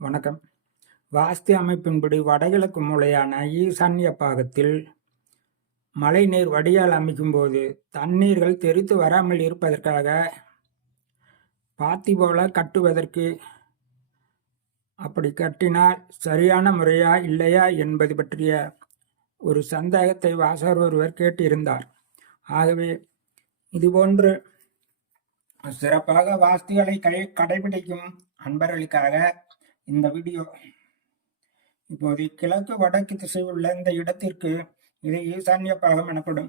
வணக்கம். வாஸ்து அமைப்பின்படி வடகிழக்கு மூலையான ஈசான்ய பாகத்தில் மழைநீர் வடிகால் அமைக்கும்போது தண்ணீர்கள் தெறித்து வராமல் இருப்பதற்காக பாத்தி போல கட்டுவதற்கு அப்படி கட்டினால் சரியான முறையா இல்லையா என்பது பற்றிய ஒரு சந்தேகத்தை வாசகர் ஒருவர் கேட்டிருந்தார். ஆகவே இதுபோன்று சிறப்பாக வாஸ்துகளை கடைபிடிக்கும் அன்பர்களுக்காக இந்த வீடியோ. இப்போது கிழக்கு வடக்கு திசை உள்ள இந்த இடத்திற்கு இது ஈசான்ய பாகம் எனப்படும்.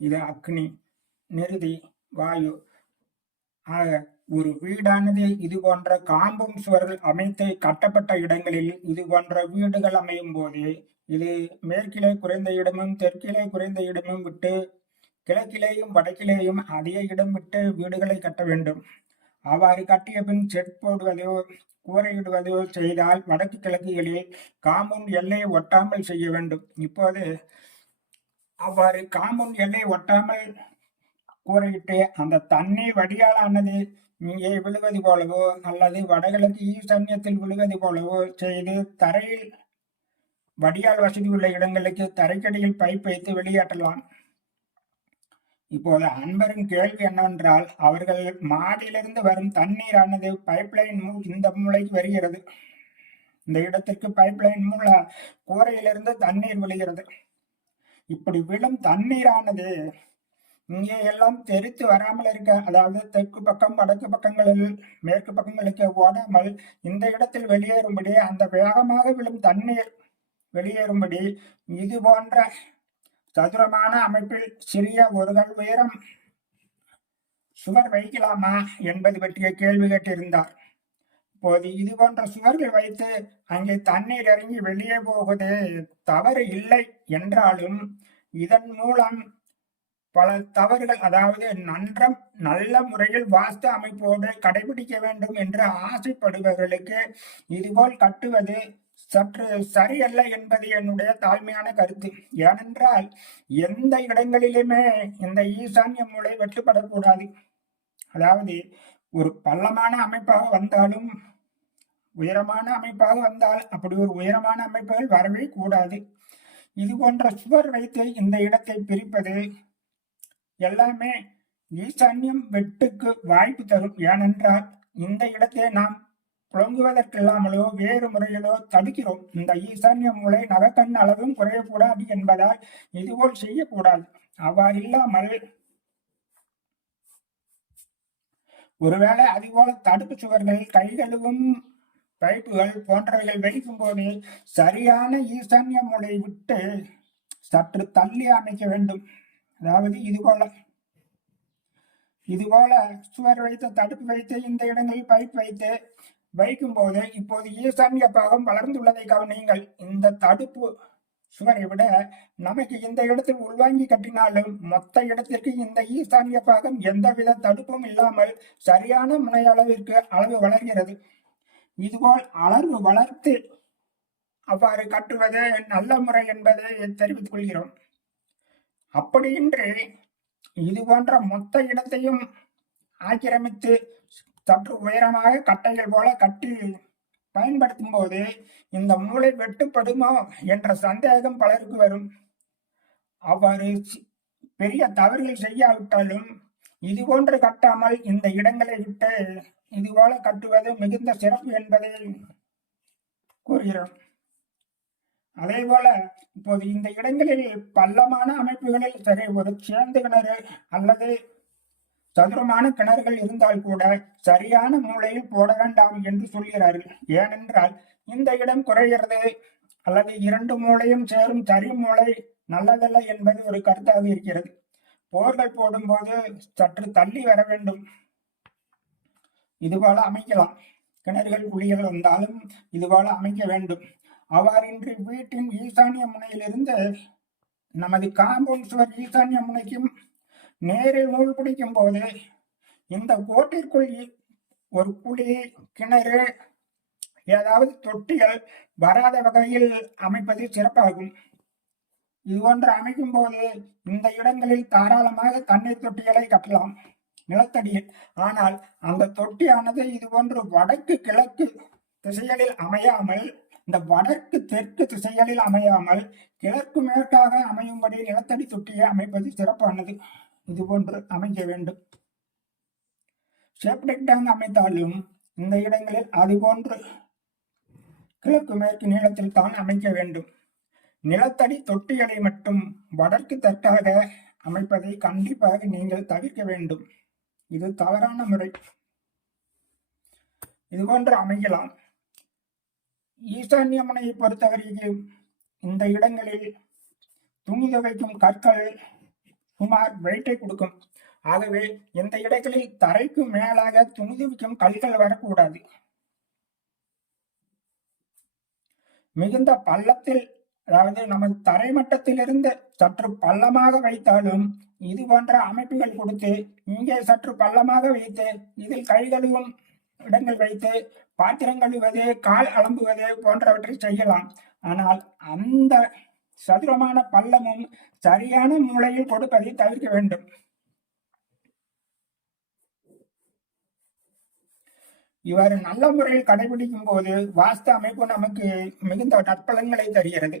இது அக்னி, நிருதி, வாயு. ஆக ஒரு வீடானது இது போன்ற காம்பவுண்ட் சுவர்கள் அமைத்து கட்டப்பட்ட இடங்களில் இது போன்ற வீடுகள் அமையும் போது இது மேற்கிலே குறைந்த இடமும் தெற்கிலே குறைந்த இடமும் விட்டு கிழக்கிலேயும் வடக்கிலேயும் அதிக இடம் விட்டு வீடுகளை கட்ட வேண்டும். அவ்வாறு கட்டிய பின் செட் போடுவதோ கூரையிடுவதோ செய்தால் வடக்கு கிழக்குகளில் காம்பவுண்ட் எல்லையை ஒட்டாமல் செய்ய வேண்டும். இப்போது அவ்வாறு காம்பவுண்ட் எல்லையை ஒட்டாமல் கூரையிட்டு அந்த தண்ணீர் வடிகாலானது இங்கே விழுவது போலவோ அல்லது வடகிழக்கு ஈசான்யத்தில் விழுவது போலவோ செய்து தரையில் வடிகால் வசதி உள்ள இடங்களுக்கு தரைக்கடியில் பைப் வைத்து வெளியேற்றலாம். இப்போது அன்பரின் கேள்வி என்னவென்றால், அவர்கள் மாடியிலிருந்து வரும் தண்ணீரானது பைப்லைன் இந்த மூளைக்கு வருகிறது. இந்த இடத்திற்கு பைப்லைன் மூல கூரையிலிருந்து தண்ணீர் விழுகிறது. இப்படி விழும் தண்ணீரானது இங்கே எல்லாம் தெரித்து வராமல் இருக்க, அதாவது தெற்கு பக்கம் வடக்கு பக்கங்களில் மேற்கு பக்கங்களுக்கு ஓடாமல் இந்த இடத்தில் வெளியேறும்படி, அந்த வேகமாக விழும் தண்ணீர் வெளியேறும்படி இது போன்ற சதுரமான அமைப்பில் சிறிய ஒருகள் உயரம் சுவர் வைக்கலாமா என்பது பற்றிய கேள்வி கேட்டிருந்தார். இப்போது இது போன்ற சுவர்கள் வைத்து அங்கே தண்ணீர் இறங்கி வெளியே போவது தவறு இல்லை என்றாலும் இதன் மூலம் பல தவறுகள், அதாவது நல்ல முறையில் வாஸ்து அமைப்போடு கடைபிடிக்க வேண்டும் என்று ஆசைப்படுபவர்களுக்கு இதுபோல் கட்டுவது சற்று சரியல்ல என்பது என்னுடைய தாழ்மையான கருத்து. ஏனென்றால் எந்த இடங்களிலுமே இந்த ஈசான்ய மூலை வெட்டுப்படக்கூடாது. அதாவது ஒரு பள்ளமான அமைப்பாக வந்தாலும் உயரமான அமைப்பாக வந்தால் அப்படி ஒரு உயரமான அமைப்புகள் வரவே கூடாது. இது போன்ற சுவர் வைத்து இந்த இடத்தை பிரிப்பது எல்லாமே ஈசான்யம் வெட்டுக்கு வாய்ப்பு தரும். ஏனென்றால் இந்த இடத்தை நாம் புழங்குவதற்கில்லாமலோ வேறு முறையிலோ தடுக்கிறோம். இந்த ஈசான்ய மூளை நகக்கண் அளவும் குறையக்கூடாது என்பதால் இதுபோல் செய்யக்கூடாது. அவ்வாறு இல்லாமல் ஒருவேளை அதுபோல தடுப்பு சுவர்கள், கைகளும் பைப்புகள் போன்றவைகள் வைக்கும் போது சரியான ஈசான்ய மூளை விட்டு சற்று தள்ளி அமைக்க வேண்டும். அதாவது இதுபோல சுவர் வைத்து தடுப்பு வைத்து இந்த இடங்களில் பைப் வைத்து வைக்கும் போது இப்போது ஈசான்ய பாகம் வளர்ந்துள்ளதை கவனியுங்கள். இந்த தடுப்பு சுவரை விட நமக்கு இந்த இடத்தில் உள்வாங்கி கட்டினாலும் மொத்த இடத்திற்கு இந்த ஈசான்ய பாகம் எந்தவித தடுப்பும் இல்லாமல் சரியான முனை அளவிற்கு அளவு வளர்கிறது. இதுபோல் அளவு வளர்த்து அவ்வாறு கட்டுவது நல்ல முறை என்பதை தெரிவித்துக் கொள்கிறோம். அப்படியின்றி இது போன்ற மொத்த இடத்தையும் ஆக்கிரமித்து சற்று உயரமாக கட்டைகள் போல கட்டி பயன்படுத்தும் போது இந்த மூளை வெட்டுப்படுமோ என்ற சந்தேகம் பலருக்கு வரும். அவ்வாறு பெரிய தவறுகள் செய்யாவிட்டாலும் இது போன்று கட்டாமல் இந்த இடங்களை விட்டு இதுபோல கட்டுவது மிகுந்த சிறப்பு என்பதை கூறுகிறோம். அதே போல இப்போது இந்த இடங்களில் பள்ளமான அமைப்புகளில் சரி ஒரு சேந்து கிணறு அல்லது சதுரமான கிணறுகள் இருந்தால் கூட சரியான மூலையில் போட வேண்டாம் என்று சொல்கிறார்கள். ஏனென்றால் இந்த இடம் குறைகிறது அல்லது இரண்டு மூளையும் சேரும் சரி மூளை நல்லதல்ல என்பது ஒரு கருத்தாக இருக்கிறது. போர்கள் போடும்போது சற்று தள்ளி வர வேண்டும். இதுபோல அமைக்கலாம். கிணறுகள் குழிகள் வந்தாலும் இதுபோல அமைக்க வேண்டும். அவ்வாறின்றி வீட்டின் ஈசான்ய முனையிலிருந்து நமது காம்பவுண்ட் சுவர் ஈசான்ய முனைக்கும் நேரில் நூல் பிடிக்கும் போது இந்த கோட்டிற்குள் ஒரு குழி, கிணறு, ஏதாவது தொட்டிகள் வராத வகையில் அமைப்பது சிறப்பாகும். இது போன்று அமைக்கும் போது இந்த இடங்களில் தாராளமாக தண்ணீர் தொட்டிகளை கட்டலாம் நிலத்தடியில். ஆனால் அந்த தொட்டியானது இது போன்று வடக்கு கிழக்கு திசைகளில் அமையாமல், இந்த வடக்கு தெற்கு திசைகளில் அமையாமல் கிழக்கு மேற்காக அமையும்படி நிலத்தடி தொட்டியை அமைப்பது சிறப்பானது. இதுபோன்று அமைக்க வேண்டும். செப்டிக் டேங்க் அமைத்தாலும் இந்த இடங்களில் அதுபோன்று கிழக்கு மேற்கு நீளத்தில் தான் அமைக்க வேண்டும். நிலத்தடி தொட்டிகளை மட்டும் வடக்கு தெற்காக அமைப்பதை கண்டிப்பாக நீங்கள் தவிர்க்க வேண்டும். இது தவறான முறை. இதுபோன்று அமைக்கலாம். ஈசான்ய முனையை பொறுத்தவரைக்கும் இந்த இடங்களில் துணி துவைக்கும் கற்கள் சுமார் வெயிட்டை கொடுக்கும். ஆகவே இந்த இடங்களில் தரைக்கு மேலாக துணி துவைக்கும் கற்கள் வரக்கூடாது. மிகுந்த பள்ளத்தில், அதாவது நமது தரைமட்டத்திலிருந்து சற்று பள்ளமாக வைத்தாலும் இது போன்ற அமைப்புகள் கொடுத்து இங்கே சற்று பள்ளமாக வைத்து இதில் கை கழுவும் இடங்கள் வைத்து பாத்திரம் கழுவுவது, கால் அலம்புவது போன்றவற்றை செய்யலாம். ஆனால் அந்த சதுரமான பள்ளமும் சரியான மூலையில் கொடுப்பதை தவிர்க்க வேண்டும். இவ்வாறு நல்ல முறையில் கடைபிடிக்கும் போது வாஸ்து அமைப்பு நமக்கு மிகுந்த நற்பலன்களை தருகிறது.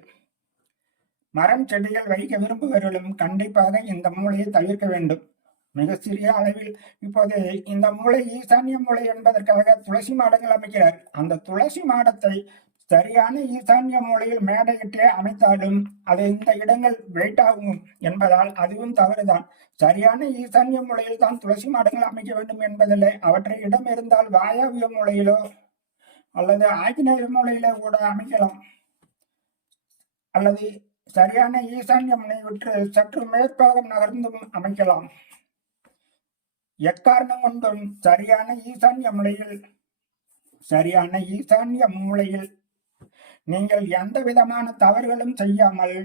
மரம் செடிகள் வைக்க விரும்புபவர்களும் கண்டிப்பாக இந்த மூலையை தவிர்க்க வேண்டும். மிக சிறிய அளவில் இப்போது இந்த மூலை ஈசான்ய மூலை என்பதற்காக துளசி மாடங்கள் அமைக்கிறார். அந்த துளசி மாடத்தை சரியான ஈசான்ய மூலையில் மேடையிட்டே அமைத்தாலும் அது இந்த இடங்கள் வெயிட் ஆகும் என்பதால் அதுவும் தவறுதான். சரியான ஈசான்ய மூலையில் தான் துளசி மாடங்கள் அமைக்க வேண்டும் என்பதில்லை. அவற்றை இடம் இருந்தால் வாயவிய மூலையிலோ அல்லது ஆக்னேய மூலையிலோ கூட அமைக்கலாம். அல்லது சரியான ஈசான்ய முனை விட்டு சற்று மேற்பாகம் நகர்ந்தும் அமைக்கலாம். எக்காரணம் கொண்டும் சரியான ஈசான்ய மூலையில் நீங்கள் எந்த விதமான தவறுகளும் செய்யாமல்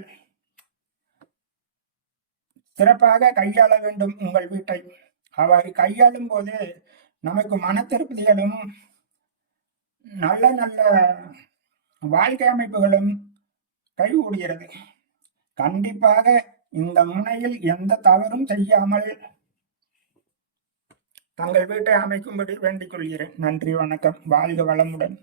சிறப்பாக கையாள வேண்டும் உங்கள் வீட்டை. அவ்வாறு கையாளும் போது நமக்கு மன திருப்திகளும் நல்ல நல்ல வாழ்க்கை அமைப்புகளும் கைகூடுகிறது. கண்டிப்பாக இந்த முனையில் எந்த தவறும் செய்யாமல் தங்கள் வீட்டை அமைக்கும்படி வேண்டிக் கொள்கிறேன். நன்றி, வணக்கம். வாழ்க வளமுடன்.